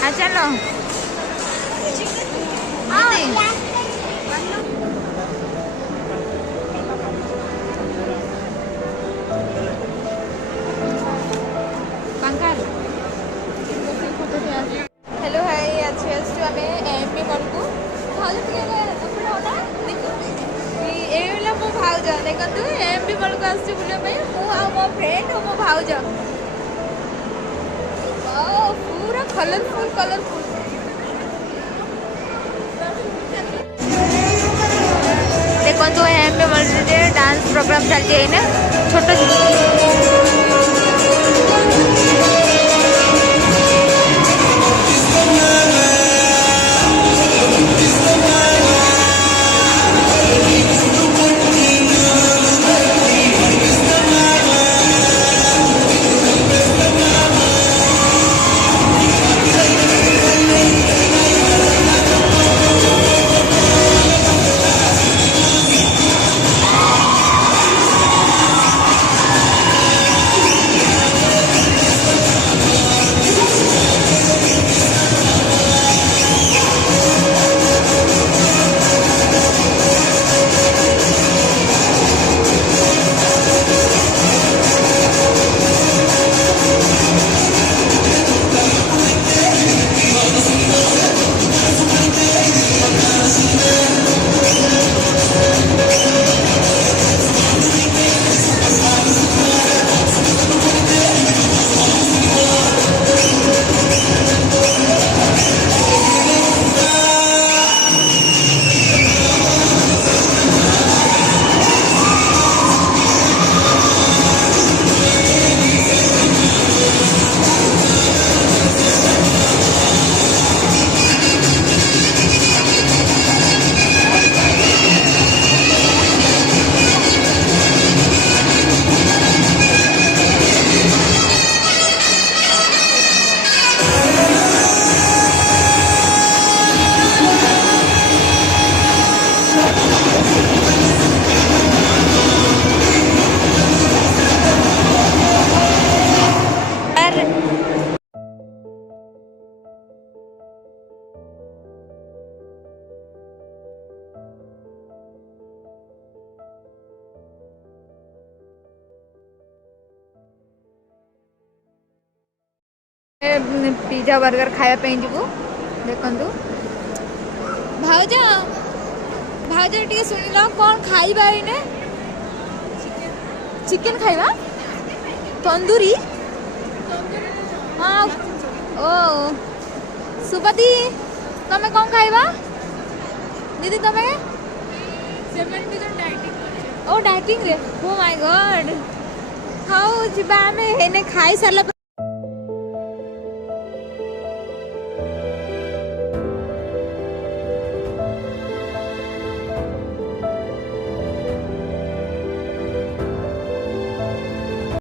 हाँ चलो hello hi आज आसଛୁ ଆମେ ଏମପି ମଲକୁ ଭାଉଜ ଟିକେ ଏପଟେ ହଉନା ଏଇଲା ମୋ ଭାଉଜ ଦେଖନ୍ତୁ ଏମପି ମଲକୁ ଆସୁଛୁ ବୁଲିବା ପାଇଁ ମୁଁ ଆଉ ମୋ ଫ୍ରେଣ୍ଡ ଆଉ ମୋ ଭାଉଜ पूरा कलरफुल देखो एमपी मल डांस प्रोग्राम चलती है ना छोट पिज्जा बर्गर खायापी जीवु देखु भाउज भाउज टे शुणिल कौन खाइबा इने चिकेन खाइबा तंदूरी हाँ ओ सुपति तमें कौन खाइबा दीदी तमें ओ डाइटिंग रे ओ माय गॉड हाउ जिबा हमें हेने खाई सारला